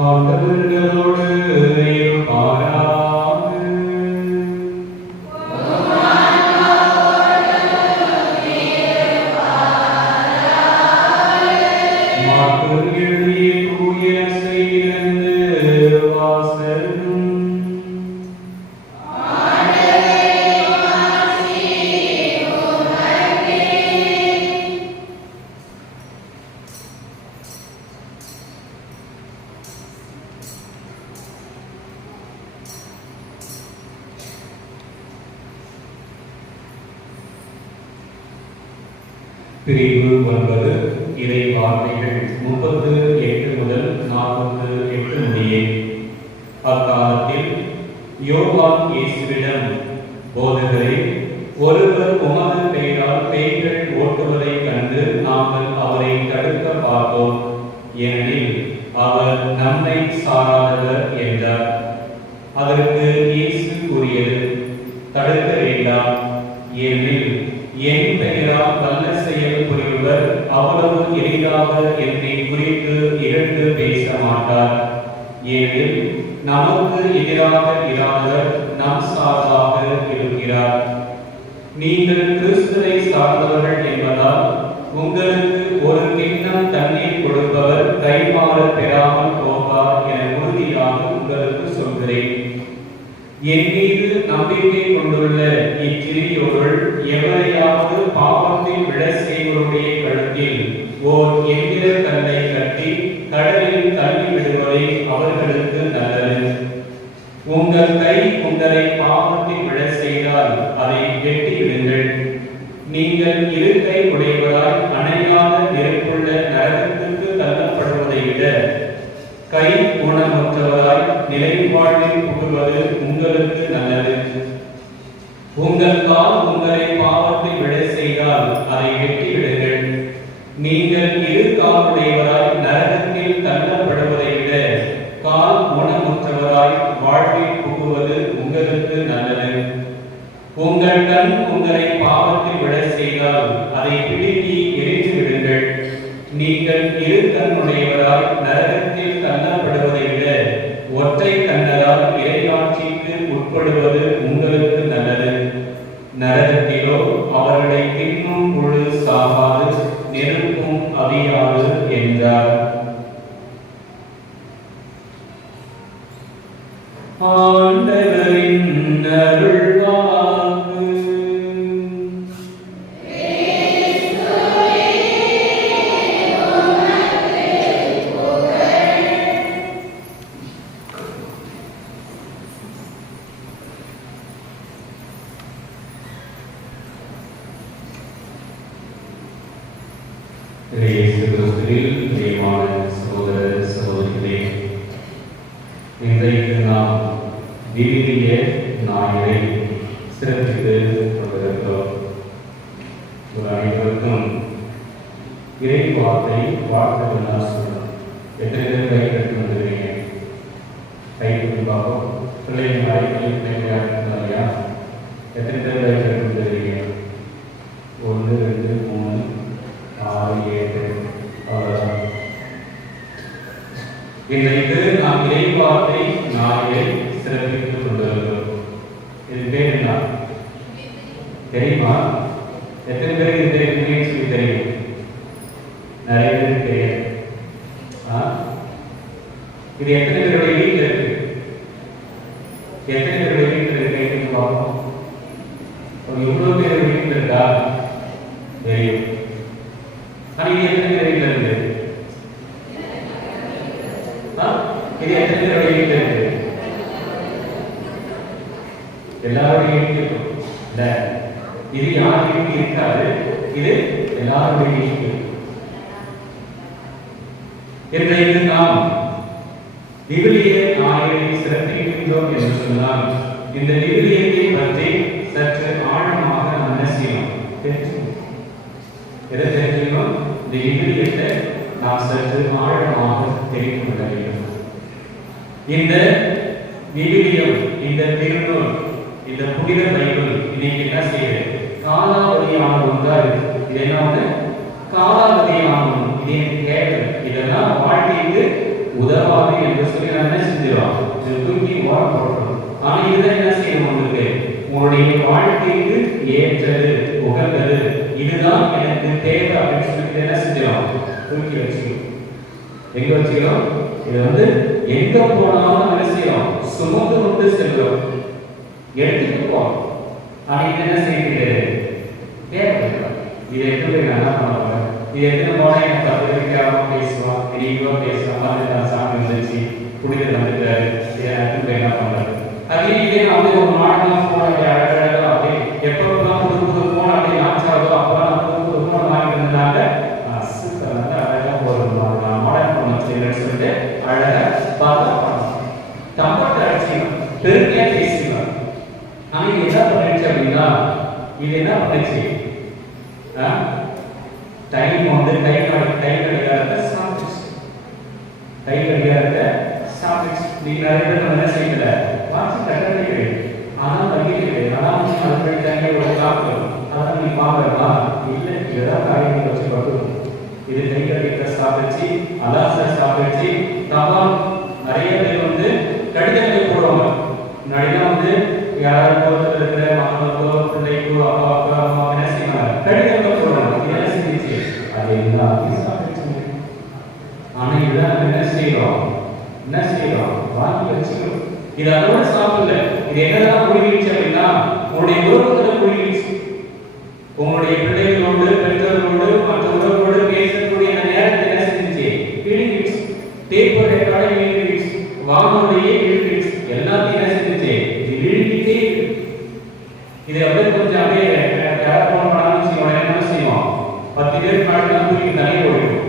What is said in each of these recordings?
ஆண்டவர்களோடு இருப்பாராக. மார்க்கு எழுதிய தூய செய்தியிலிருந்து வாசகம். பிரிவு 9 இறை வார்த்தைகள் 38 முதல் 48 முடிய. அக்காலத்தில் யோவான் இயேசுவிடம், போதகரே, ஒருவர் உமது பெயரால் பேய்கள் ஓட்டுவதைக் கண்டு நாங்கள் அவரை தடுக்க பார்த்தோம், ஏனெனில் அவர் நம்மை சாராதவர் என்றார். அதற்கு இயேசு கூறியது, தடுக்க வேண்டாம், ஏனெனில் என் பெயரால் வல்ல செயல் புரிவர் அவ்வளவு எளிதாக என்னை குறித்து இரண்டு பேச மாட்டார். ஏனெனில் நமக்கு எதிராக இராதவர் நம் சார்பாக இருக்கிறார். நீங்கள் கிறிஸ்துவை சார்ந்தவர்கள் என்பதால் உங்களுக்கு ஒரு கிண்ணம் தண்ணீர் கொடுப்பவர் கைமாறு பெறாமல் போவார் என உறுதியாக உங்களுக்கு சொல்கிறேன். என் மீது நம்பிக்கை கொண்டுள்ள இச்சிறியோருள் எவரையாவது பாவத்தில் விழ செய்வருடைய கழுத்தில் ஓர் எந்திர கல்லை கட்டி கடலில் தள்ளி விடுவதை அவர்களுக்கு நல்லது. உங்கள் கை உங்களை பாவத்தில் விழ செய்தால் அதை வெட்டி விடுங்கள். நீங்கள் இரு கை உடையவராய் அணையாத நெருப்புள்ள நரகத்துக்கு தள்ளப்படுவதை விட கை ஊனமுற்றவராய் நிலைவாழ்வில் புகுவது உங்களுக்கு நல்லது. உங்கள் கால் உங்களை பாவத்தில் விழ செய்தால் அதை வெட்டி விடுங்கள். நீங்கள் இரு காலுடையவராய் நரகத்தில் தள்ளப்படுவதை விட கால் ஊனமுற்றவராய் வாழ்வில் புகுவது உங்களுக்கு நல்லது. உங்கள் கண் உங்களை பாவத்தில் விழ செய்தால் அதை பிடுங்கி எரித்து விடுங்கள். நீங்கள் இரு கண்ணுடையவராய் நரகத்தில் தள்ளப்படுவதை விட ஒற்றை கண்ணரால் இறையாட்சிக்கு உட்படுவது உங்களுக்கு நல்லது. நரகத்திலோ அவர்களை தின்னும் புழு சாகாது, நெருப்பும் அவியாது என்றார். ஆண்டவரின் அருள்வாக்கு. இயேசு கிறிஸ்துவில் பிரியமான சகோதர சகோதரிகளே, இன்றைக்கு நாம் விவிலிய ஞாயிறை சிறப்பித்து கொண்டிருக்கிறோம். அனைவருக்கும் இறை வார்த்தை வாழ்த்துக்கள் சொல்லணும். எத்தனை பேர் கை கட்டி வந்துருக்கீங்க? கை கட்டி பார்ப்போம். பிள்ளைங்க இல்லையா? எத்தனை பேர் கை கட்டி வந்துருக்கீங்க? 1 2 3 6 7 அவ்வளவுதான். இன்றைக்கு நாம் இறைவார்த்தை ஞாயிறை சிறப்பித்துக் கொண்டிருக்கிறோம். இது பேர் என்ன தெரியுமா? எத்தனை பேருக்கு இந்த நிகழ்ச்சி தெரியும்? நிறைய பேருக்கு தெரியாது. இது எத்தனை பேருடைய வீட்டில் இருக்கு? எத்தனை பேருடைய வீட்டில் இருக்கு பார்ப்போம். எவ்வளவு பேர் வீட்டில் இருக்கா தெரியும். ஆனா இது எத்தனை பேர் வீட்டில் இருக்கு? இது எத்தனை பேருடைய வீட்டில் இருக்கு? எல்லாருடைய வீட்டில் இல்ல. இது யார் வீட்டில் இருக்காது, இது எல்லாருடைய வீட்டில். இன்றைக்கு நாம் விவிலிய ஞாயிறை சிறப்பிக்கின்றோம் என்று சொன்னால், இந்த விவிலியத்தை பற்றி சற்று ஆழமாக நாம் என்ன செய்யணும்? தெரிஞ்சுக்கணும். இந்த விவிலியத்தை நாம் சற்று ஆழமாக தெரிந்து கொள்ள வேண்டும். இந்த விவிலியம், இந்த திருநூல், இந்த புனித பைபிள் இன்னைக்கு என்ன செய்யுது? காலாவதியான ஒன்றா இருக்கு. இது என்ன? காலாவதியான ஒன்று. இது எனக்கு கேட்கல. இதெல்லாம் வாழ்க்கைக்கு உதவாது என்று சொல்லி நான் என்ன செஞ்சிடும், தூக்கி ஓரம் போட்டுரும். ஆனா இதுதான் என்ன செய்யணும், உங்களுக்கு உங்களுடைய வாழ்க்கைக்கு ஏற்றது உகந்தது இதுதான் எனக்கு தேவை அப்படின்னு சொல்லி என்ன செஞ்சிடும், தூக்கி வச்சுக்கணும். எங்க வச்சுக்கிறோம், இது வந்து எங்க போனாலும் என்ன செய்யறோம், சுமந்து கொண்டு செல்றோம், எடுத்துட்டு போறோம். ஆனா இது என்ன செய்யுது, தேவை. இதை எப்படி நல்லா பண்ணுவாங்க, இது எத்தனை போனா எனக்கு பத்திரிக்கையாகவும் பேசுவான், தெளிவா பேசுவான், வந்து சாமி வந்துச்சு குடிக்கிற வந்துட்டாரு, இதை என்ன பண்றது. அதே இதே வந்து ஒரு நாடெல்லாம் போன அழகழகா அப்படியே எப்பெல்லாம் புது புது போன அப்படியே லான்ச் ஆகுதோ அப்பெல்லாம் புது புது போன வாங்கிட்டு இருந்தாங்க. சூப்பர், வந்து அழகா ஒரு மாடல் பண்ண வச்சுன்னு சொல்லிட்டு அழகா பார்த்தா தம்பத்தை அடிச்சுக்கணும், பெருமையா பேசிக்கலாம். ஆனா இது என்ன பண்ணிடுச்சு அப்படின்னா, இது என்ன பண்ணுச்சு, டைம் வந்து கை கடிகாரத்தை சாப்பிடுச்சு, கை கடிகாரத்தை சாப்பிடுச்சு. நீங்க நிறைய பேர் என்ன செய்யல, வாட்சி கட்டணை கிடையாது, ஆனால் வங்கி கிடையாது, ஆனால் நீ அதுபடி தனியாக ஒரு சாப்பிடும், அதான் நீ பார்க்கலாம் இல்லை, இதுதான் காரியங்கள் வச்சு பார்க்கணும். இது கை கடிகாரத்தை சாப்பிடுச்சு, அலாசை சாப்பிடுச்சு. தபால் நிறைய பேர் வந்து கடிதங்களை போடுவாங்க. முன்னாடிலாம் வந்து யாராவது கோலத்தில் இருக்கிற மகனுக்கோ பிள்ளைக்கோ அப்பாவுக்கோ அம்மா என்ன செய்வாங்க, கடிதங்களை போடுவாங்க. இது என்ன செஞ்சிச்சு, அது எல்லாத்தையும் சாப்பிடுச்சு. ஆனா இதுதான் என்ன செய்யறோம், வாங்கி வச்சுக்கிறோம். இது அதோட சாப்பிடல, இது என்னதான் புரிவிச்சு அப்படின்னா, உங்களுடைய உறவுகளை புரிவிச்சு. உங்களுடைய பிள்ளைகளோடு பெற்றோர்களோடு மற்ற உறவுகளோடு பேசக்கூடிய அந்த நேரத்தை என்ன செஞ்சிச்சு, இழுக்கிச்சு. டேப் ரெக்கார்டை இழுக்கிச்சு, வானொலியை இழுக்கிச்சு, எல்லாத்தையும் என்ன செஞ்சிச்சு, இது இழுக்கிட்டே. இது அப்படியே கொஞ்சம் அப்படியே யாராவது போன பண்ணாலும் செய்வோம், என்ன செய்வோம், 10 பேருக்கு நாட்கள் தூக்கி தலையை ஓடிடும்.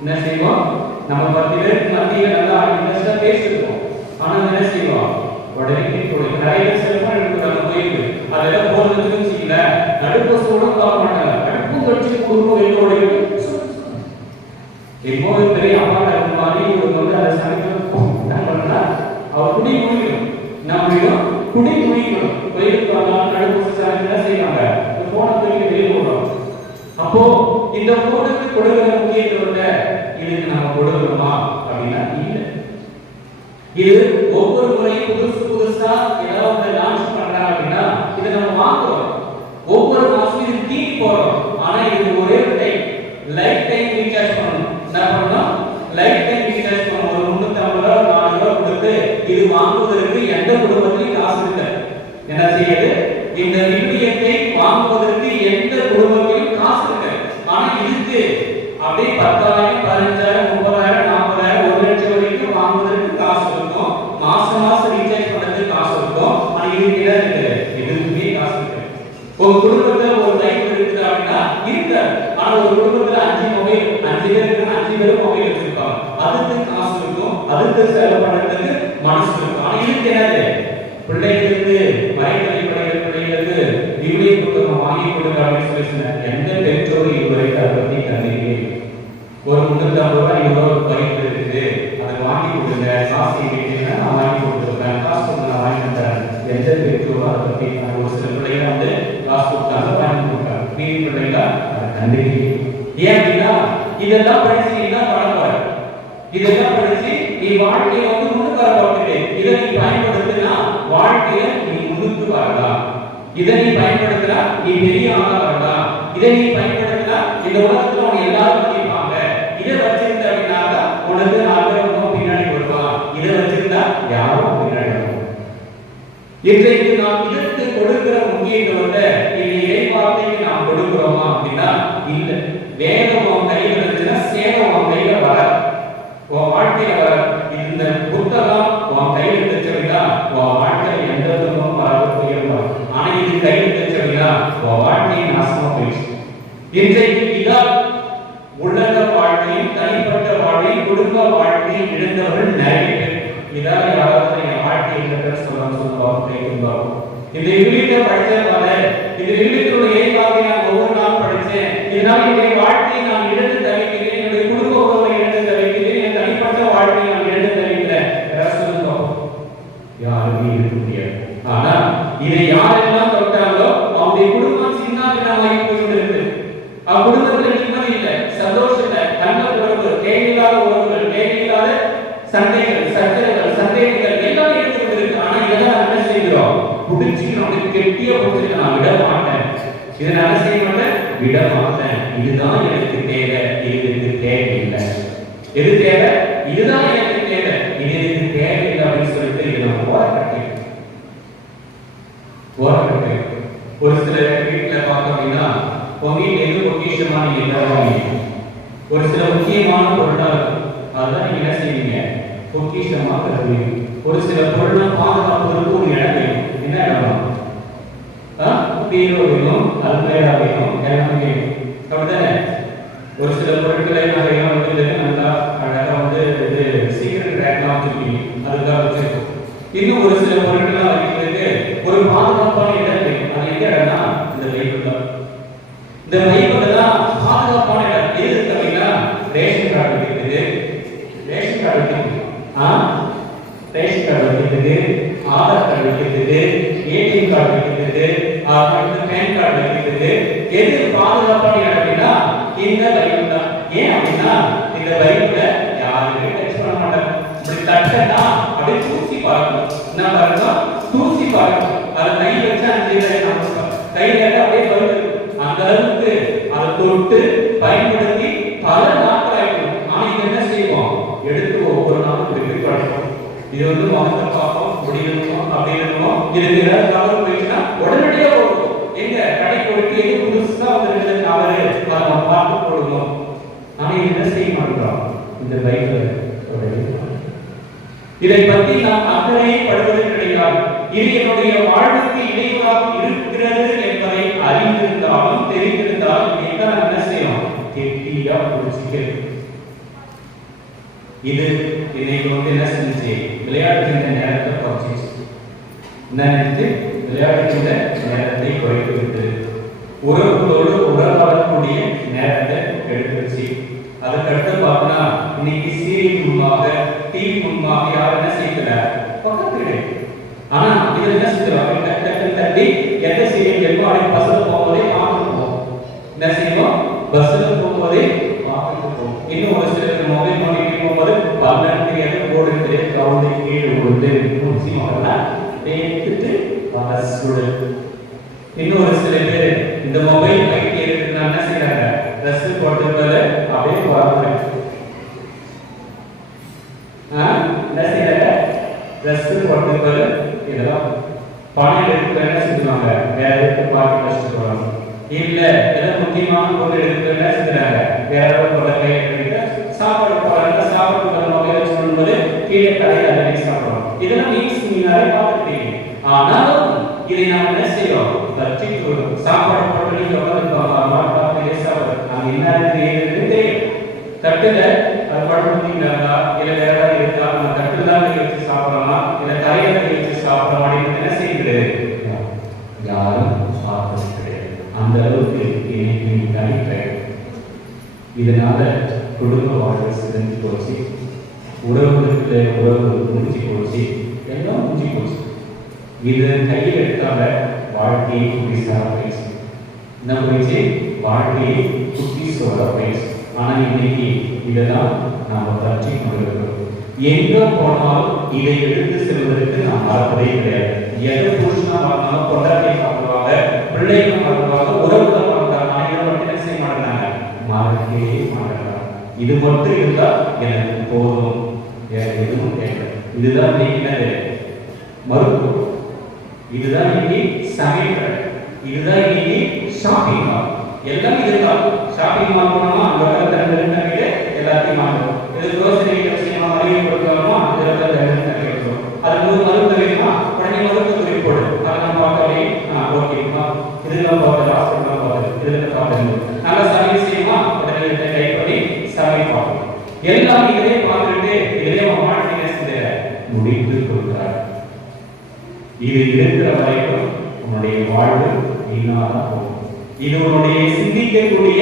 என்ன செய்வோம், நம்ம 10 பேருக்கு மத்தியில் நல்லா இன்ட்ரெஸ்டா பேசிருக்கோம். ஆனா என்ன செய்வோம், உடனே கொடுக்கும். நிறைய செல்போன் எடுக்கிறாங்க போயிருக்கு, அதெல்லாம் போன் வச்சுன்னு வச்சுக்கல, நடுப்பசோட பார்க்க மாட்டாங்க, நடுப்பு வச்சு குடும்பம் வெளியோட இப்போ பெரிய அப்பாட்ட இருந்த மாதிரி இவங்க வந்து அதை சமைக்கிறா அவர் குடி குடிக்கணும், நம்மளும் குடி குடிக்கணும். கோயிலுக்கு வரலாம், நடுப்பு என்ன செய்வாங்க, இந்த போனை தூக்கி வெளியே போடுறோம். அப்போ இந்த போனுக்கு கொடுக்கிற முக்கியத்துவத்தை இதுக்கு நம்ம கொடுக்கணுமா அப்படின்னா இல்லை. இது ஒவ்வொரு முறையும் புதுசா ஏதாவது லான்ச் பண்றாங்க அப்படின்னா இதை நம்ம வாங்குறோம், ஒவ்வொரு மாசமும் இது தீ போறோம். ஆனா இது ஒரே டைம், லைஃப் டைம் ரீசார்ஜ் பண்ணணும். என்ன பண்ணணும், லைஃப் டைம் ரீசார்ஜ் பண்ணணும். ஒரு 350 ரூபாய் 400 ரூபாய் கொடுத்து இது வாங்குவதற்கு எந்த குடும்பத்திலையும் காசு இல்லை. என்ன செய்யுது, இந்த விவிலியத்தை வாங்குவதற்கு எந்த குடும்பத்திலும் காசு இல்லை. ஆனா இதுக்கு அப்படியே 10,000 15,000 30,000 40,000 1 லட்சம் வரைக்கும் வாங்குவதற்கு காசு இருக்கும். மாசம் ரீசார்ஜ் பண்றதுக்கு காசு இருக்கும். ஆனா இதுக்கு என்ன இருக்கு, எதுவுமே காசு இல்லை. ஒரு குடும்பத்துல ஒரு லைஃப் இருக்குது அப்படின்னா இருக்கு. ஆனா ஒரு குடும்பத்துல 5 மொபைல், 5 பேர் இருக்குன்னா 5 பேரும் மொபைல் வச்சிருப்பாங்க. அதுக்கு காசு இருக்கும், அதுக்கு செலவு பண்றதுக்கு மனசு இருக்கும். ஆனா இதுக்கு என்னது, பிள்ளைகளுக்கு மறைக்கலை படிக்கிற பிள்ளைகளுக்கு விவிலிய புத்தகம் வாங்கி கொடுங்க அப்படின்னு சொல்லி சொன்னாங்க. எந்த பெற்றோரும் இதுவரைக்கும் அதை பத்தி கண்டிப்பே ஒரு 350 ரூபாய் ஒரு பைக் இருக்குது, அதை வாங்கி கொடுங்க, காசு கேட்டீங்கன்னா நான் வாங்கி கொடுத்துருக்கேன், காசு கொடுத்து நான் வாங்கி தரேன். எந்த பெற்றோரும் அதை பத்தி, ஒரு சில பிள்ளைங்க வந்து காசு கொடுத்தாங்க வாங்கி கொடுத்தாங்க, மீதி பிள்ளைங்க அதை கண்டிப்பே. ஏன் அப்படின்னா இதெல்லாம் படிச்சு என்ன பண்ண போற, இதெல்லாம் படிச்சு நீ வாழ்க்கையை வந்து முன்னுக்கு வர போகிறது. இதை நீ பயன்படுத்தினா வாழ்க்கையில நீ முன்னுக்கு வரலாம். இதை நீ பயன்படுத்தினா நீ பெரிய ஆளா வரலாம். இதை நீ பயன்படுத்தினா இந்த உலகத்துல உனக்கு எல்லாரும் மதிப்பாங்க. இதை வச்சிருந்த அப்படின்னாக்கா உனக்கு 4 பேர் பின்னாடி வருவான். இதை வச்சிருந்தா யாரும் பின்னாடி வருவாங்க. இன்றைக்கு நாம் இதற்கு கொடுக்கிற முக்கியத்துவத்தை இந்த இறைவார்த்தைக்கு நாம் கொடுக்கிறோமா அப்படின்னா இல்லை. வேதம் உன் கையில் இருந்துச்சுன்னா சேவை உன் கையில வர, உன் வாழ்க்கையில வர. இந்த புத்தகம் உன் கையில் இருந்துச்சுன்னா உன் வாழ்க்கையில எந்த விதமும் வரக்கூடிய. ஆனா இது கையில் இருந்துச்சுன்னா உன் வாழ்க்கையை நாசமா போயிடுச்சு. இன்றைக்கு இதான் உலக வாழ்க்கையும் தனிப்பட்ட வாழ்க்கையும் குடும்ப வாழ்க்கையும் இழந்தவர்கள் நிறைய பேர். இதான் யாராவது என் வாழ்க்கையில் சொல்லுவாங்க. இந்த விவிலியத்தை படிச்சதால, இந்த விவிலியத்துடைய இறைவார்த்தை நான் ஒவ்வொரு நாளும் படிச்சேன். இதனால் என்னுடைய வாழ்க்கையை நான் இழந்து தவிக்கிறேன், என்னுடைய குடும்ப உறவை இழந்து தவிக்கிறேன், என் தனிப்பட்ட வாழ்க்கையை நான் இழந்து தவிக்கிறேன். யாருமே இருக்க முடியாது. ஆனா இதை யாரெல்லாம் தொட்டாங்களோ அவருடைய குடும்பம் சின்னாபின்னமாகி போய்விடுகிறது. குடும்பத்தில் நிம்மதி இல்லை, சந்தோஷம் இல்லை, நல்ல உறவு, தேவையில்லாத உறவுகள், தேவையில்லாத சச்சரவுகள் சந்தேகங்கள் எல்லாம் இருந்து கொண்டிருக்கு. ஆனா இதெல்லாம் என்ன செய்கிறோம்? புடிச்சுக்கிறோம், கெட்டியா புடிச்சுக்க நான் விட மாட்டேன், இதை நான் செய்ய மாட்டேன், விட மாட்டேன், இதுதான் எனக்கு தேவை, இதுக்கு தேவையில்லை, எது தேவை, இதுதான் எனக்கு தேவை, இது எனக்கு தேவையில்லை அப்படின்னு சொல்லிட்டு இதை நம்ம ஓரக்கட்டேன். ஒரு சில வீட்டுல பார்த்தோம் அப்படின்னா உங்க வீட்டுல எது பொக்கிஷமா நீங்க தருவாங்க, ஒரு சில முக்கியமான பொருளா இருக்கும், அதுதான் நீங்க என்ன செய்வீங்க, பொக்கிஷமா தருவீங்க. ஒரு சில பொருளை பாதுகாப்பதற்கு ஒரு இடம் வேணும். என்ன இடம்? பீரோ வேணும், அல்மேரா வேணும், எல்லாம் வேணும், அப்படித்தானே? ஒரு சில பொருட்களை நிறைய வந்து நல்லா அழகா வந்து இது சீக்கிரம் ரேக்லாம் வச்சிருக்கீங்க, அதுக்காக வச்சிருக்கோம். இன்னும் ஒரு சில பொருட்கள்லாம் வைக்கிறதுக்கு ஒரு பாதுகாப்பான இடம் வேணும். அது எந்த இடம்னா இந்த பைபிள் தான். இந்த பைபிள் தான் பாதுகாப்பான இடம். எது இருக்கு அப்படின்னா ரேஷன் கார்டு வைக்கிறது, ரேஷன் கார்டு வைக்கிறது, ரேஷன் கார்டு வைக்கிறது, ஆதார் கார்டு வைக்கிறது, ஏடிஎம் கார்டு வைக்கிறது, பேன் கார்டு வைக்கிறது. எது பாதுகாப்பான இடம் அப்படின்னா இந்த பைபிள் தான். ஏன் அப்படின்னா இந்த பைபிளை யாருமே டச் பண்ண மாட்டாங்க. இப்படி தட்டனா அப்படியே தூசி பறக்கும். என்ன பறக்கும்? தூசி பறக்கும். அதை கை வச்சா கையில அப்படியே வருது. அந்த அளவுக்கு அதை தொட்டு பயன்படுத்தி பல நாட்கள் ஆயிடும். ஆனா இது என்ன செய்வோம்? எடுத்து ஒவ்வொரு நாளும் திருப்பி பழகும். இது வந்து மகத்தை பார்ப்போம், இப்படி இருக்கும், அப்படி இருக்கும். இதுக்கு ஏதாவது கவர் போயிடுச்சுன்னா உடனடியா போடுவோம். எங்க கடை கொடுத்து எது புதுசா வந்திருக்கிறது கவரு அதை நம்ம பார்த்து போடுவோம். ஆனா இது என்ன செய்ய மாட்டோம்? இந்த பைபிள் இதை பற்றி நாம் அக்கறையை படுவது கிடையாது. இது என்னுடைய வாழ்வுக்கு இடையூறாக இருக்கிறது என்பதை அறிந்திருந்தாலும் தெரிந்திருந்தாலும் இதைத்தான் என்ன செய்யணும்? கெட்டியா புரிஞ்சுக்கிறது. இது இன்னைக்கு வந்து என்ன செஞ்சு விளையாடுகின்ற நேரத்தை குறைச்சிச்சு. என்ன நினைச்சு விளையாடுகின்ற நேரத்தை குறைத்து விட்டு உறவுகளோடு உறவாடக்கூடிய நேரத்தை எடுத்துருச்சு. அதுக்கடுத்து பார்த்தா இன்னைக்கு சீரியல் முன்பாக டிவி முன்பாக யாரும் என்ன செய்யறாங்க? பக்கத்து. ஆனா இது என்ன செய்யறாங்க? டக்கு தட்டி எந்த சீரியல் எப்போ அப்படியே பஸ்ல போகும்போதே பார்த்துட்டு போவோம். என்ன செய்வோம்? பஸ்ல போகும்போதே பார்த்துட்டு போவோம். இன்னும் ஒரு சில மொபைல் நோண்டிட்டு போகும்போது பல்லன் தெரியாது, போர்டு தெரியாது, கிரவுண்டு கீழே விழுந்து முடிச்சு வரலாம் எடுத்துட்டு பஸ்ஸுடு. இன்னும் ஒரு சில பேர் இந்த மொபைல் கைக்கு எடுத்துட்டு என்ன செய்யறாங்க? ட்ரெஸ் போட்டுக்கிறத அப்படியே போறாங்க. என்ன செய்யறாங்க? ட்ரெஸ் போட்டுக்கிறது இதெல்லாம் பணம் எடுத்து என்ன செஞ்சுவாங்க? வேற எதுக்கு பாக்கி வச்சுட்டு போறாங்க. இல்ல ஏதாவது முக்கியமான பொருள் எடுத்து என்ன செஞ்சுறாங்க? வேற ஒரு கையை கட்டிட்டு சாப்பாடு போறாங்க. சாப்பாடு மொபைல் வச்சுக்கும்போது கீழே கடையில் அதை சாப்பிடுறோம். இதெல்லாம் நீங்க நிறைய பார்த்துட்டீங்க. ஆனாலும் இதை நாம் என்ன செய்யறோம்? பற்றி சாப்பாடு போட்டு நீங்க அது என்ன தெரியும். தட்டுல அது படுத்தீங்களா இல்ல வேற ஏதாவது இருக்கா? அந்த தட்டுல தான் வச்சு சாப்பிடலாம், இல்ல தரையில வச்சு சாப்பிடலாம் அப்படின்னு என்ன செய்யுது? யாரும் சாப்பிட கிடையாது. அந்த அளவுக்கு இன்னைக்கு தனிப்பை. இதனால குடும்ப வாழ்க்கை சிதைஞ்சு போச்சு, உறவுகளுக்கு உறவு முடிஞ்சு போச்சு, எல்லாம் முடிஞ்சு போச்சு. இது கையில் எடுத்தால வாழ்க்கையை குடிசார போயிடுச்சு. என்ன போயிடுச்சு? வாழ்க்கையை குட்டி சோழ போயிடுச்சு. ஆனா இன்னைக்கு இதெல்லாம் நாம பற்றி கொண்டிருக்கிறோம். எங்க போனாலும் இதை எடுத்து செல்வதற்கு நாம் மறப்பதே கிடையாது. எதை புருஷனா பார்த்தாலும் கொண்டாட்டியை பார்க்குவாங்க, பிள்ளைகளை பார்க்குவாங்க, உறவுகளை பார்க்குறாங்க. ஆனா இதை மட்டும் என்ன செய்ய மாட்டாங்க? மறக்கவே மாட்டாங்க. இது மட்டும் இருந்தா எனக்கு போதும், வேற எதுவும் தேவை. இதுதான் இன்னைக்கு என்னது? மருத்துவம். இதுதான் இன்னைக்கு சமையல். இதுதான் இன்னைக்கு ஷாப்பிங் மால். எல்லாம் இதுதான். ஷாப்பிங் மால் போனோமா அந்த இடத்துல எல்லாத்தையும் வாங்குறோம். இது க்ரோசரி விஷயமா மளிகை கொடுக்கலாமா அந்த இடத்துல கிடைக்கும். அது மருந்து வேணுமா உடனே மருத்துவ போடு. அதை நம்ம பார்க்கவே ஓகேப்பா இதெல்லாம் பார்த்து ஹாஸ்பிட்டலாம் பார்த்து இதில் பார்த்து நல்லா சமையல் செய்யுமா உடனே டைப் பண்ணி சமையல் பார்க்கணும். எல்லாம் இதே பார்த்துட்டு இதே மாற்றி முடித்து கொடுக்கிறார். இது இருக்கிற வரைக்கும் உன்னுடைய வாழ்வு வீணாக போகும். இது உன்னுடைய சிந்திக்கக்கூடிய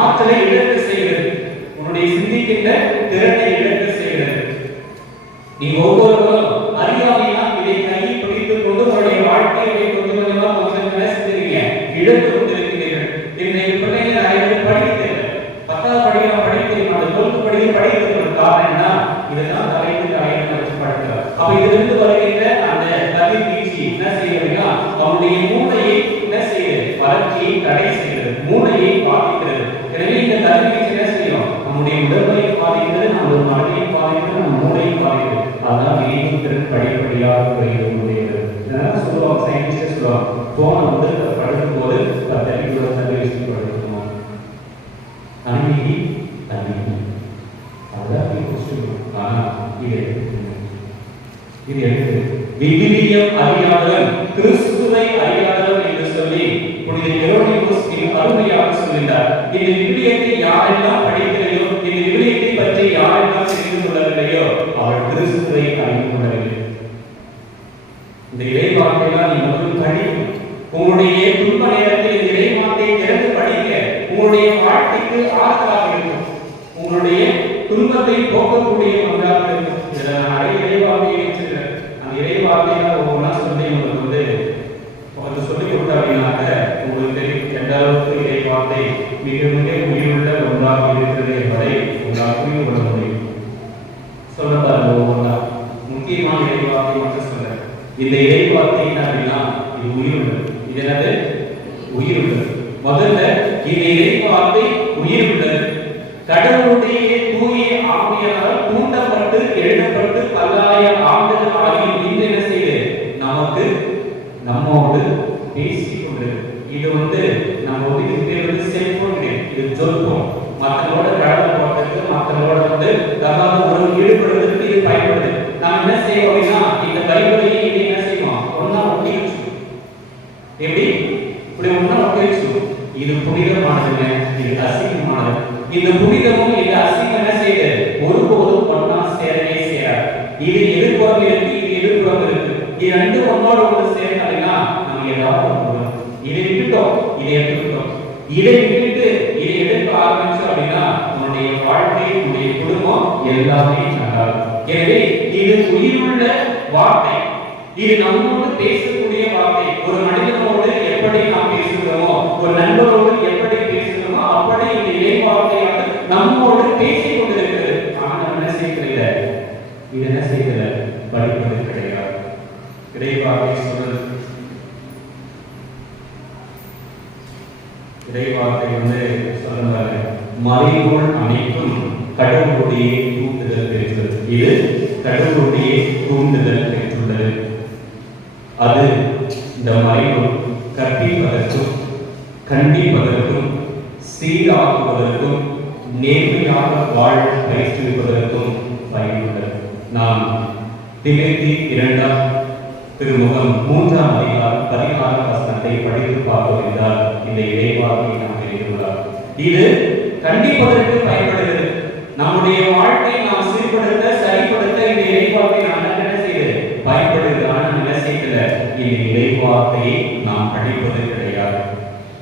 ஆற்றலை இழக்க செய்கிறது. உன்னுடைய சிந்திக்கின்ற திறனை இழக்க செய்கிறது. நீ ஒவ்வொருவரும் அறியாமையா இதை கையில் பிடித்துக் கொண்டு உன்னுடைய வாழ்க்கையை கொஞ்சம் கொஞ்சமா செஞ்சிருக்கீங்க, இழந்து கொண்டிருக்கிறீர்கள். இன்றைய பிள்ளைங்க நிறைய பேர் படிக்கிறது 10வது படிக்கலாம், படிக்க தெரியுமா, 12th படிக்க படிக்கிறதுக்கு காரணம் என்ன? இதுதான் தலைக்கு தலையில வச்சு அப்ப இதிலிருந்து வருகின்ற அந்த கதிர்வீச்சு என்ன செய்யறதுன்னா அவனுடைய மூளையை என்ன செய்யுது, வளர்ச்சியை தடை செய்கிறது, மூளையை பாதிக்கிறது. எனவே இந்த கதிர்வீச்சு என்ன செய்யும், நம்முடைய உடலை பாதிக்கிறது, நம்முடைய மனதை பாதிக்கிறது, நம்ம மூளையை பாதிக்கிறது. அதனால நினைவு திறன் படிப்படியாக குறைகிறது. இதெல்லாம் சொல்லுவாங்க, சயின்டிஸ்ட் சொல்லுவாங்க, போன வந்து படுக்கும் போது 10 நிமிஷம் படுக்கணும், அன்னைக்கு தண்ணி அதான் ஆனா இது எடுத்து விவிலியம் அறியாதவன் கிறிஸ்துவை அறியாதவன் என்று சொல்லி புனித ஹெரோனிமஸ் அருமையாக சொல்கிறார். இந்த விவிலியத்தை யாரெல்லாம் படிக்கலையோ, இந்த விவிலியத்தை பற்றி யாரெல்லாம் தெரிந்து கொள்ளவில்லையோ அவர் கிறிஸ்துவை அறிந்து கொள்ளவில்லை. இந்த இறைவார்த்தையெல்லாம் நீ முதல் படிக்கணும். உங்களுடைய துன்ப நேரத்தில் இந்த இறைவார்த்தையை திறந்து படிக்க உங்களுடைய வாழ்க்கைக்கு ஆறுதலாக இருக்கும், உங்களுடைய துன்பத்தை போக்கக்கூடிய ஒன்றாக இருக்கும். நிறைய இறைவார்த்தையை வச்சிருக்கேன். அந்த இறைவார்த்தையில ஒவ்வொன்றா சொல்லி உங்களுக்கு சொல்லிக் கொடுத்தா அப்படின்னாக்க உங்களுக்கு தெரியும் எந்த அளவுக்கு இறைவார்த்தை மிக மிக உயிருள்ள ஒன்றாக இருக்கிறது என்பதை உங்களால் புரிந்து கொள்ள முடியும். சொல்லப்பாரு ஒவ்வொன்றா முக்கியமான இறைவார்த்தை மட்டும் சொல்றேன். இந்த இறைவார்த்தை என்ன அப்படின்னா இது உயிருள்ளது. இது என்னது? உயிருள்ளது. முதல்ல இந்த இறைவார்த்தை உயிருள்ளது. கடவுளுடைய தூய ஆவியால் தூண்டப்பட்டு எழுதப்பட்டு 1000 ஆண்டுகள் ஆகி இன்று என்ன செய்யுது, நமக்கு நம்மோடு பேசிக் கொண்டது. இது நம்ம இதுக்கு செல்போன் கிடையாது, இது சொல்போம். மற்றவங்களோட கடவுள் போட்டதுக்கு, மற்றவங்களோட தகாத உறவு ஈடுபடுவதற்கு இது பயன்படுது. நாம் என்ன செய்வோம் அப்படின்னா இந்த பைபிளையே இது என்ன செய்வோம், ஒன்னா ஒட்டி வச்சுக்கணும். எப்படி இப்படி ஒன்னா ஒட்டி வச்சுக்கணும். இது புனிதமானதுங்க, இது அசிங்கமானது. இந்த புனிதமும் இந்த அசிங்கம் என்ன செய்யுது, ஒருபோதும் ஒன்னா சேரவே சேராது. இது எதிர்ப்புறம் இருக்கு, இது எதிர்ப்புறம் இருக்கு. இது ரெண்டு ஒன்னோட ஒன்று சேர்ந்தாங்கன்னா நம்ம ஏதாவது இதை விட்டுட்டோம், இதை எடுத்துக்கிட்டோம். இதை விட்டுட்டு இதை எடுக்க ஆரம்பிச்சோம் அப்படின்னா உன்னுடைய வாழ்க்கை, உன்னுடைய குடும்பம் எல்லாமே நல்லா இருக்கும். எனவே இது உயிருள்ள வார்த்தை, இது நம்மோடு பேசக்கூடிய வார்த்தை. ஒரு மனிதனோடு எப்படி நாம் பேசுகிறோமோ, ஒரு நண்பரோடு எப்படி பேசுகிறோமோ அப்படி இந்த இறைவார்த்தையாக நம்மோடு பேசிக் கொண்டிருக்கிறது. ஆனால் என்ன செய்யல, இது என்ன செய்யல, படிப்பது கிடையாது. இறைவார்த்தை சொல்றது, இறைவார்த்தை சொல்றாங்க, மறைநூல் அமைப்பும் கடவுளுடைய தூண்டுதல் பெற்றது. இது கடவுளுடைய தூண்டுதல் பெற்றுள்ளது. அது இந்த மறைநூல் கற்பிப்பதற்கும் கண்டிப்பதற்கும் சீராக்குவதற்கும் நேர்மையாக வாழ பயிற்றுவிப்பதற்கும் பயனுள்ளது. நாம் திமோத்தி 2 திருமுகம் 3ஆம் அதிகாரம் 16ஆம் வசனத்தை படித்து பார்த்தோம் என்றால் இந்த இறைவார்த்தையை நாம் தெரிந்துள்ளார். இது கண்டிப்பதற்கு பயன்படுகிறது. நம்முடைய வாழ்க்கை நாம் சீர்படுத்த சரிப்படுத்த இந்த இறைவார்த்தை நாம் என்ன செய்யுது, பயன்படுகிறது. ஆனால் என்ன செய்யல, இந்த இறைவார்த்தையை நாம் படிப்பது கிடையாது.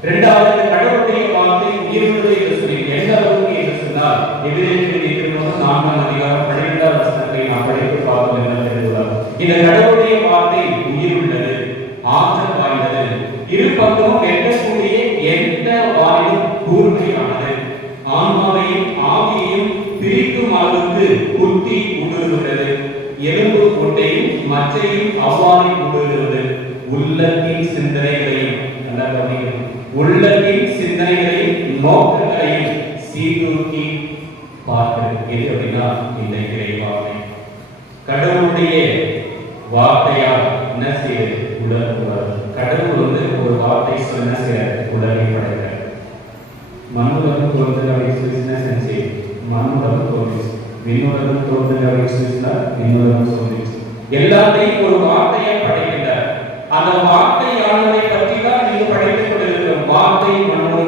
இரண்டாவது, கடவுளுடைய வார்த்தை உயிருள்ளது என்று சொல்லி எந்த அளவுக்கு என்று சொன்னால் எபிரேயர் திருமுகம் 4ஆம் அதிகாரம் 12ஆம் வசனத்தை நாம் படித்து பார்த்தோம் என்று தெரிந்துள்ளார். இந்த கடவுளுடைய வார்த்தை உயிருள்ளது, ஆற்றல் வாய்ந்தது, இரு பக்கமும் எட்டக்கூடிய எந்த வாயிலும் கூர்மையானது, ஆன்மாவையும் ஆவியையும் பிரிக்கும் அளவுக்கு குத்தி உடுகிறது, எலும்பு கொட்டையும் மற்றையும் அவ்வாறு உடுகிறது, உள்ளத்தின் சிந்தனைகளையும் உள்ளத்தின் சிந்தனைகளையும் நோக்கங்களையும் சீர்தூக்கி பார்க்கிறது. எது அப்படின்னா இந்த இறைவார்த்தை கடவுளுடைய வார்த்தையால் என்ன செய்யுது, உலகம். கடவுள் ஒரு வார்த்தை சொன்ன உலகை படைக்கிறார். மண்ணுலகம் தோன்றுதல் அப்படின்னு சொல்லி மண்ணுலகம் தோன்றிச்சு, விண்ணுலகம் தோன்றுதல் அப்படின்னு சொல்லி விண்ணுலகம் தோன்றிச்சு. எல்லாத்தையும் ஒரு வார்த்தையை படைக்கின்றார். அந்த வார்த்தையானதை பற்றி தான் நீங்க படைத்துக் கொண்டிருக்கிறோம். வார்த்தை மண்ணோடு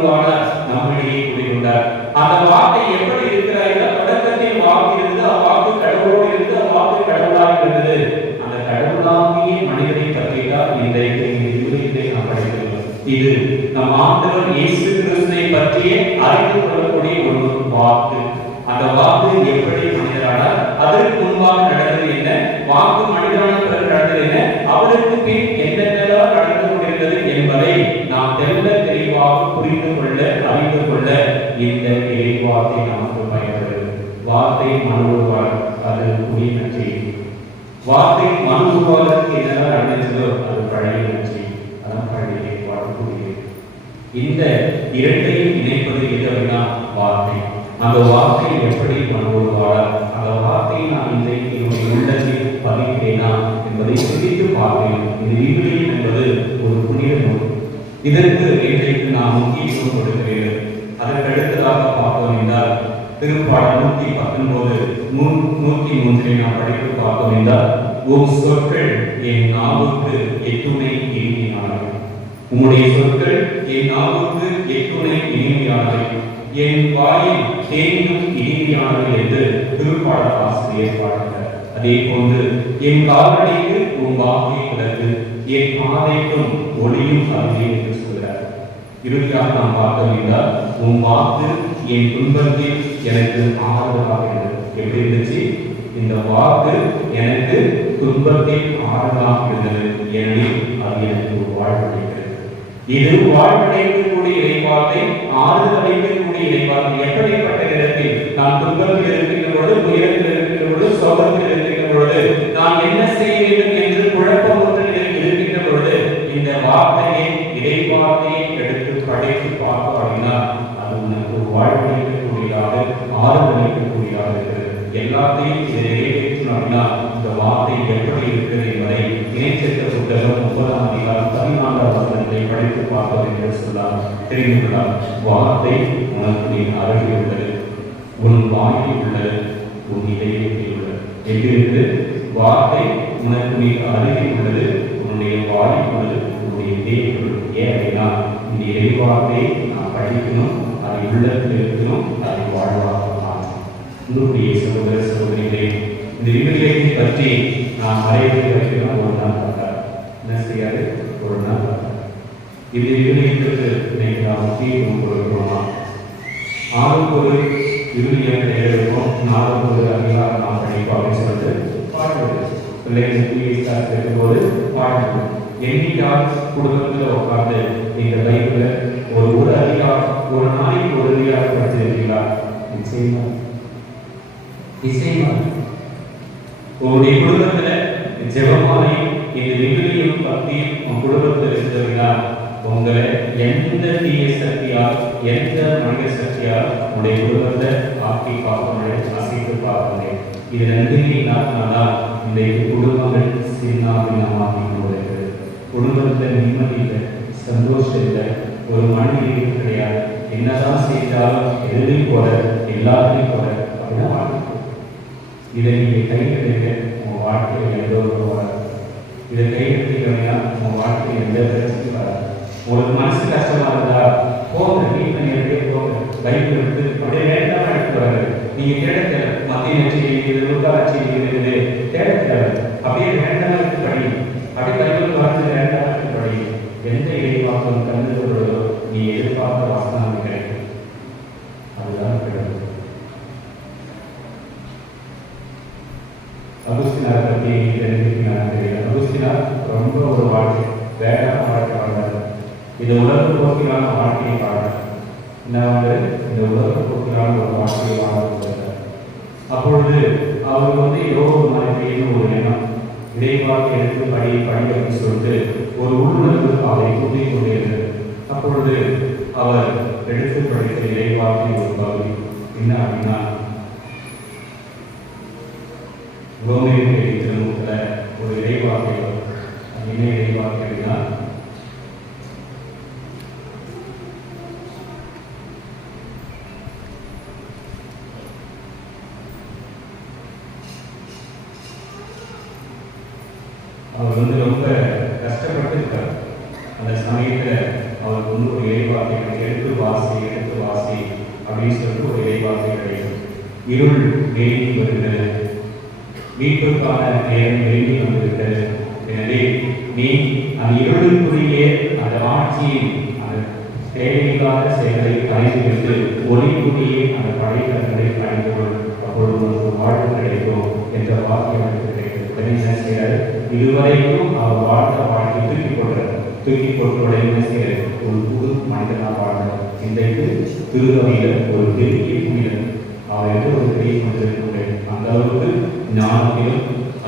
நம்மிடையே குடிகொண்டார். அந்த வார்த்தை எப்படி இருக்கிறார்கள், தொடக்கத்தில் வாக்கு இருந்து அவ்வாக்கு கடவுளோடு இருந்து அவ்வாக்கு கடவுளாக இருந்தது. அந்த கடவுளாகிய மனிதனை பற்றி தான் இன்றைக்கு நாம் படைத்திருக்கிறோம். இது நம் ஆண்டவர் இயேசு கிறிஸ்துவை பற்றிய அறிந்து கொள்ளக்கூடிய ஒரு வாக்கு. அந்த வாக்கு எப்படி மனிதரானார், அதற்கு முன்பாக நடந்தது என்ன, வாக்கு மனிதரான பிறகு நடந்தது என்ன, அவருக்கு பின் என்னென்னலாம் நடந்து கொண்டிருந்தது என்பதை நாம் தெளிவாக புரிந்து கொள்ள அறிந்து கொள்ள இந்த இறைவார்த்தை நமக்கு பயன்படுகிறது. வார்த்தை மனோடு அது உயிர் செய்தி. வார்த்தை மனு உருவாகிறதுக்கு என்னெல்லாம் நடந்ததோ அது பழைய நன்றி, அதான் பழைய வாழ்க்கை. இந்த இரண்டையும் இணைப்பது எது அப்படின்னா வார்த்தை. அந்த வார்த்தை எப்படி மனு உருவாக, அந்த வார்த்தையை நான் இன்றைக்கு என்னுடைய உள்ளத்தில் பதிக்கிறேனா என்பதை சிந்தித்து பார்க்கிறேன். இது விவிலியம் என்பது ஒரு புனித நூல். இதற்கு இன்றைக்கு நாம் முக்கியத்துவம் கொடுக்கிறேன். அதற்கு அடுத்ததாக பார்த்தோம் என்றால் திருப்பாடல் 119 103 நாம் படித்து பார்த்தோம் என்றால் உம் சொற்கள் என் நாவுக்கு எத்துணை இனிமையானவை. உம்முடைய சொற்கள் என் நாவுக்கு எத்துணை இனிமையானவை, என் வாயில் தேனினும் இனிமையானவை என்று திருப்பாடல் ஆசிரியர் பாடுகிறார். அதே போன்று என் கால்நடைக்கு உன் வாக்கை விளக்கு, என் பாதைக்கும் ஒளியும் கல்வி என்று சொல்கிறார். இறுதியாக நாம் பார்த்தோம் என்றால் உன் வாக்கு என் துன்பத்தில் எனக்கு ஆறுதலாக இருந்தது. எப்படி இருந்துச்சு? இந்த வாக்கு எனக்கு துன்பத்தில் ஆறுதலாக இருந்தது, ஏனெனில் அது எனக்கு வாழ்வடைகிறது. இது வாழ்வடைக்கக்கூடிய இறைவார்த்தை, ஆறுதல் அளிக்கக்கூடிய இறைவார்த்தை. எப்படிப்பட்ட நேரத்தில் நான் துன்பத்தில் இருக்கின்ற பொழுது, உயரத்தில் இருக்கின்ற பொழுது, சோகத்தில் இருக்கின்ற பொழுது, நான் என்ன செய்ய வேண்டும் என்று குழப்பம் ஒன்றில் இருக்கின்ற பொழுது இந்த வார்த்தையை இறைவார்த்தையை எடுத்து படைத்து பார்த்தோம் அப்படின்னா அது உனக்கு வாழ்வடைக்கக்கூடியதாக, ஆறுதல் அளிக்கக்கூடியதாக இருக்கிறது. எல்லாத்தையும் நிறைவேற்றணும் அப்படின்னா இந்த வார்த்தை எப்படி இருக்கிறது என்பதை இணைச்சென்ற புத்தகம் 9ஆம் அதிகாரம் 14ஆம் வசனத்தை படித்து பார்ப்பது என்று சொல்லார் தெரிந்து கொள்ளார். வார்த்தை உனக்கு நீ அருகில் உள்ளது, உன் வாயில் உள்ளது, உன் இதயத்தில் உள்ளது. எங்கிருந்து? வார்த்தை உனக்கு நீ அருகில் உள்ளது, உன்னுடைய வாயில் உள்ளது, உன்னுடைய இதயத்தில் உள்ளது. ஏன் அப்படின்னா இந்த இறைவார்த்தையை நான் படிக்கணும், அதை உள்ளத்தில் இருக்கணும், அதை வாழ்வாக உங்களுடைய சகோதர சகோதரிகளே, இந்த விவிலியத்தை பற்றி நாம் மறைத்து வைக்கிறோம். ஒரு நாள் பார்த்தார் என்ன செய்யாது, ஒரு நாள் பார்த்தார். இந்த விவிலியத்திற்கு இன்னைக்கு நாம் முக்கியத்துவம் கொடுக்கிறோமா? ஆளுக்கு ஒரு விவிலியம் எழுதுவோம், நாளுக்கு ஒரு அதிகாரம் நாம் படிப்போம் அப்படின்னு சொல்லிட்டு பாடுவது. பிள்ளைகள் இருக்கும்போது பாடுவது. எண்ணிக்கால் குடும்பத்தில் உட்கார்ந்து இந்த பைபிள ஒரு அதிகாரம் ஒரு நாளைக்கு ஒரு அதிகாரம் படிச்சிருக்கீங்களா? நிச்சயமா நிச்சயமா. உங்களுடைய குடும்பத்துல ஜெபமாலை இந்த விவிலியம் பற்றி உங்க குடும்பத்தில் இருந்தவர்களா உங்களை எந்த தீய சக்தியால், எந்த மனித சக்தியால் உங்களுடைய குடும்பத்தை ஆக்கி பார்க்க அசைத்து பார்க்க இது ரெண்டுமே இல்லாதனால்தான் இன்றைக்கு குடும்பங்கள் சின்னாபின்னமாகி கொண்டிருக்கிறது. குடும்பத்தில் நிம்மதி இல்லை, சந்தோஷம் இல்லை, ஒரு மனித கிடையாது. என்னதான் செய்தாலும் எதிரையும் போல எல்லாத்தையும் போல அப்படின்னா வாழ்க்கை. இதை நீங்கள் கையெழுக்க உங்கள் வாழ்க்கையில் எந்த ஒரு வராது. இதை கையெழுத்திங்கன்னா உங்கள் வாழ்க்கையில் எந்த பிரச்சனையும் வராது. உங்களுக்கு மனசு கஷ்டமா இருந்தா போங்க, வீட்டில் நேரடியே போங்க, பைக் எடுத்து அப்படியே வேண்டாம் எடுத்து வராது. நீங்கள் தேட தேவை, மத்திய ஆட்சி இருக்குது, உள்காட்சி இருக்குது, தேட தேவை. அப்படியே வேண்டாம் எடுத்து படி, அப்படியே கையில் வந்து வேண்டாம் எடுத்து படி. எந்த எதிர்பார்க்கும் கண்டுகளோ நீ எதிர்பார்த்த வாசனம் கிடைக்கும், அதுதான் கிடைக்கும். அகுஸ்தினார் பற்றி தெரிஞ்சுக்கணும் தெரியல. அகுஸ்தினார் ரொம்ப ஒரு வாழ்க்கை, வேகமான வாழ்க்கை வாழ்ந்தார். இது உலக போக்கிலான வாழ்க்கையை வாழ்ந்தார். என்ன இந்த உலக போக்கிலான ஒரு வாழ்க்கையை வாழ்ந்தார். அப்பொழுது அவருக்கு யோக மனைவின்னு ஒரு எண்ணம், இடைவாக்கை எடுத்து படிக்கணும்னு சொல்லிட்டு ஒரு உள்ளுணர்வு அவரை கூட்டிக் கொண்டே இருந்தது. அப்பொழுது அவர் எடுத்து படித்த இடைவாக்கை ஒரு பகுதி என்ன அப்படின்னா ரோமேயுடைய திருமுகத்தில் ஒரு இறைவாக்கை. என்ன இறைவாக்கைனா அவர் ரொம்ப கஷ்டப்பட்டு இருக்கார். அந்த சமயத்தில் அவருக்கு ஒரு இறைவாக்கை எடுத்து வாசி அப்படின்னு சொல்லிட்டு ஒரு இறைவாக்கை கிடைக்கும். இருள் நெருங்கி வருகிறது, மீட்புக்கான நேரம் நெருங்கி வந்துவிட்டது. எனவே நீ அந்த இருளுக்குரிய அந்த ஆட்சியின் அந்த தேவையில்லாத செயல்களை கலைந்து ஒளிக்குரிய அந்த படைத்தங்களை கலைந்து அப்பொழுது உனக்கு வாழ்வு கிடைக்கும் என்ற வாக்கியம் கிடைக்கிறது. என்ன செய்யறாரு? இதுவரைக்கும் அவர் வாழ்ந்த வாழ்க்கை தூக்கி போட்டோட என்ன செய்யறது? ஒரு புது மனிதனாக வாழ்ந்தார். இன்றைக்கு திருவகையில் ஒரு பெரிய புனிதன் அவர் ஒரு பெரிய மனிதன். அந்த அளவுக்கு ஞானத்திலும்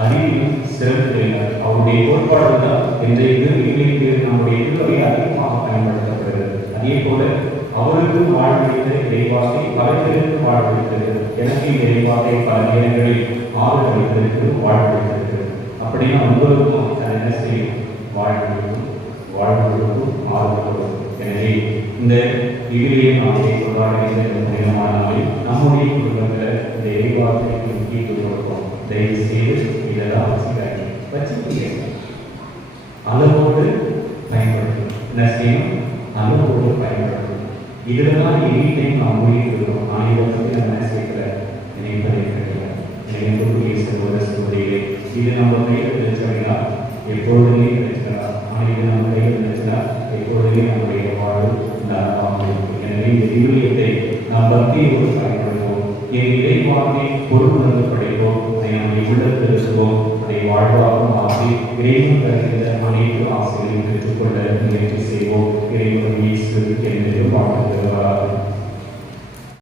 அறிவிலும் சிறந்திருந்தார். அவருடைய கோட்பாடு தான் இன்றைக்கு நம்முடைய திருவரை அதிகமாக பயன்படுத்தப்படுகிறது. அதே போல அவருக்கு வாழ்வளித்த இறைவாக்கை பல பேருக்கு வாழ்வளித்தது. எனக்கு இறைவாக்கை பல நேரங்களில் ஆதரவளித்திருக்கு, வாழ்வளித்திருக்கு. அப்படின்னா உங்களுக்கும் என்ன செய்யும்? வாழ்வளிக்கும், வாழ்வதற்கும் ஆதரவு. எனவே இந்த விவிலிய நாளை கொண்டாடுகின்ற புனிதமான நாளில் நம்முடைய குடும்பத்தில் இந்த இறைவாக்கைக்கு முக்கியத்துவம் கொடுப்போம். தயவு செய்து இதெல்லாம் வச்சுக்கிறீங்க அளவோடு பயன்படுத்தணும். என்ன செய்யணும்? அளவோடு பயன்படுத்தணும். இதில் தான் எனி டைம் நாம் ஊழியிருக்கிறோம். நான் இதை பற்றி நம்ம என்ன செய்யல நினைப்பதை கிடையாது. நினைவுடைய சகோதர சகோதரிகளே, இது நம்ம கையில் கிடைச்சா எப்பொழுதுமே கிடைச்சிடலாம். ஆனால் இது நம்ம கையில் கிடைச்சா எப்பொழுதுமே நம்முடைய வாழ்வு நலமாக இருக்கும். எனவே இந்த விவிலியத்தை நாம் பக்தியோடு பயன்படுத்துவோம். என் இறைவாக்கை பொருளுணர்ந்து படைப்போம். அதை நம்முடைய உள்ளத்தில் இருக்குவோம். அதை வாழ்வாகவும் ஆகி இறைவன் தருகின்ற அனைத்து ஆசைகளையும் பெற்றுக்கொள்ள முயற்சி செய்வோம். இறைவன் இயேசு என்று வாழ்க்கை